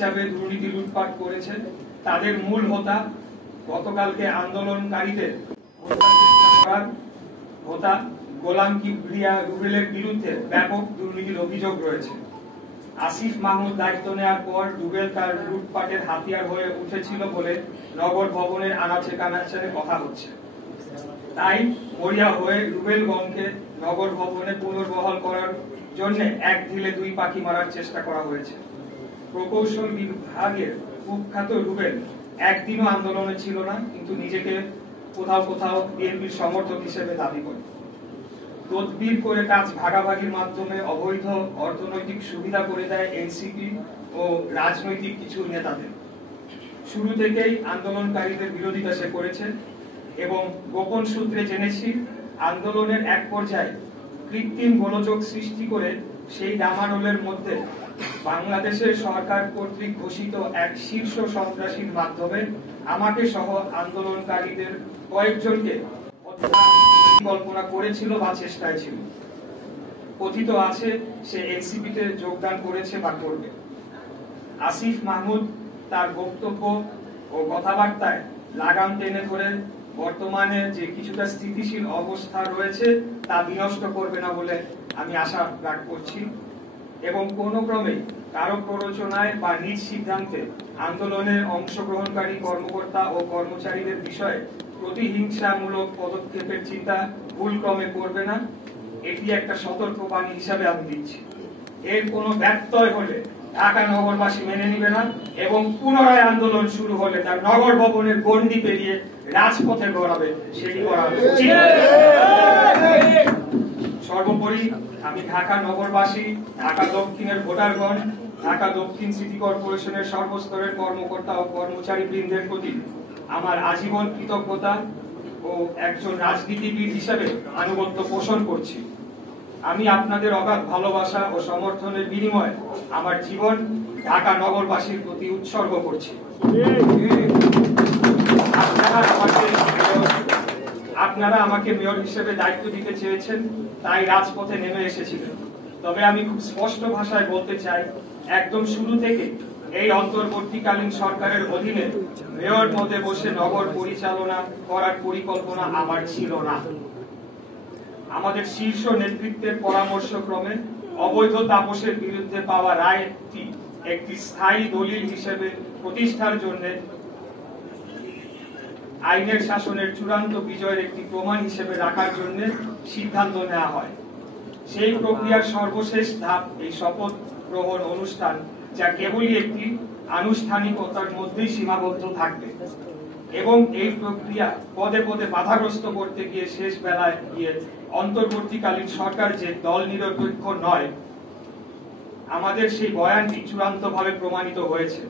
হিসাবে দুর্নীতি লুটপাট করেছে তাদের মূল হোতা গতকালকে আন্দোলনকারীদের হোতা গোলাম কিবরিয়া রুবেলের বিরুদ্ধে ব্যাপক দুর্নীতির অভিযোগ রয়েছে। আসিফ মাহমুদ দায়িত্ব নেওয়ার পর রুবেল তার লুটপাটের হাতিয়ার হয়ে উঠেছিল বলে নগর ভবনের আনাচে কানাচে কথা হচ্ছে। তাই মরিয়া হয়ে রুবেলগণকে নগর ভবনে পুনর্বহাল করার জন্য এক ঢিলে দুই পাখি মারার চেষ্টা করা হয়েছে। প্রকৌশল বিভাগের কুখ্যাত রুবেল একদিনও আন্দোলনে ছিল না, কিন্তু নিজেকে কোথাও কোথাও বিএনপির সমর্থক হিসেবে দাবি করে। তদবির করে কাজ ভাগাভাগির মাধ্যমে অবৈধ অর্থনৈতিক সুবিধা করে দেয় এনসিপি ও রাজনৈতিক কিছু নেতাদের। শুরু থেকেই আন্দোলনকারীদের বিরোধিতা সে করেছে এবং গোপন সূত্রে জেনেছি আন্দোলনের এক পর্যায়ে কৃত্রিম গোলযোগ সৃষ্টি করে সেই ডামাডোলের মধ্যে বাংলাদেশের সরকার কর্তৃক ঘোষিত এক শীর্ষ সন্ত্রাসীর মাধ্যমে আমাকে সহ আন্দোলনকারীদের কয়েকজনকে কল্পনা করেছিল বা চেষ্টায় ছিল। কথিত আছে সে এনসিপিতে যোগদান করেছে বা করবে। আসিফ মাহমুদ তার বক্তব্য ও কথাবার্তায় লাগাম টেনে ধরে বর্তমানে যে কিছুটা স্থিতিশীল অবস্থা রয়েছে তা বিনষ্ট করবে না বলে আমি আশা ব্যক্ত করছি এবং কোন ক্রমে কারো প্ররোচনায় বা নিজ সিদ্ধান্তে আন্দোলনে অংশগ্রহণকারী কর্মকর্তা ও কর্মচারীদের বিষয়ে প্রতিহিংসামূলক পদক্ষেপের চিন্তা ভুল ক্রমে করবে না। এটি একটা সতর্কবাণী হিসাবে আমি দিচ্ছি। এর কোনো ব্যত্যয় হলে ঢাকা নগরবাসী মেনে নিবে না এবং পুনরায় আন্দোলন শুরু হলে তার নগর ভবনের গণ্ডি পেরিয়ে রাজপথে গড়াবে, সেটি করা উচিত। সর্বোপরি আমি ঢাকা নগরবাসী, ঢাকা দক্ষিণের ভোটারগণ, ঢাকা দক্ষিণ সিটি কর্পোরেশনের সর্বস্তরের কর্মকর্তা ও কর্মচারী বৃন্দের প্রতি আমার আজীবন কৃতজ্ঞতা ও একজন রাজনীতিবিদ হিসেবে আনুগত্য পোষণ করছি। আমি আপনাদের অগাধ ভালোবাসা ও সমর্থনের বিনিময়ে আমার জীবন ঢাকা নগরবাসীর প্রতি উৎসর্গ করছি। আপনারা আমাকে মেয়র হিসেবে দায়িত্ব দিতে চেয়েছেন, তাই রাজপথে নেমে এসেছিলেন। তবে আমি খুব স্পষ্ট ভাষায় বলতে চাই, একদম শুরু থেকে এই অন্তর্বর্তীকালীন সরকারের অধীনে মেয়র পদে বসে নগর পরিচালনা করার পরিকল্পনা আমার ছিল না। আমাদের শীর্ষ নেতৃত্বের পরামর্শক্রমে অবৈধ তাপসের বিরুদ্ধে পাওয়া রায়টি একটি স্থায়ী দলিল হিসেবে প্রতিষ্ঠার জন্য আইনের শাসনের চূড়ান্ত বিজয়ের একটি প্রমাণ হিসেবে রাখার জন্য সিদ্ধান্ত নেওয়া হয়। সেই প্রক্রিয়ার সর্বশেষ ধাপ এই শপথ গ্রহণ অনুষ্ঠান, যা কেবলই একটি আনুষ্ঠানিকতার মধ্যেই সীমাবদ্ধ থাকবে এবং এই প্রক্রিয়া পদে পদে বাধাগ্রস্ত করতে গিয়ে শেষ বেলায় গিয়ে অন্তর্বর্তীকালীন সরকার যে দল নিরপেক্ষ নয়, আমাদের সেই বয়ানটি চূড়ান্তভাবে প্রমাণিত হয়েছে।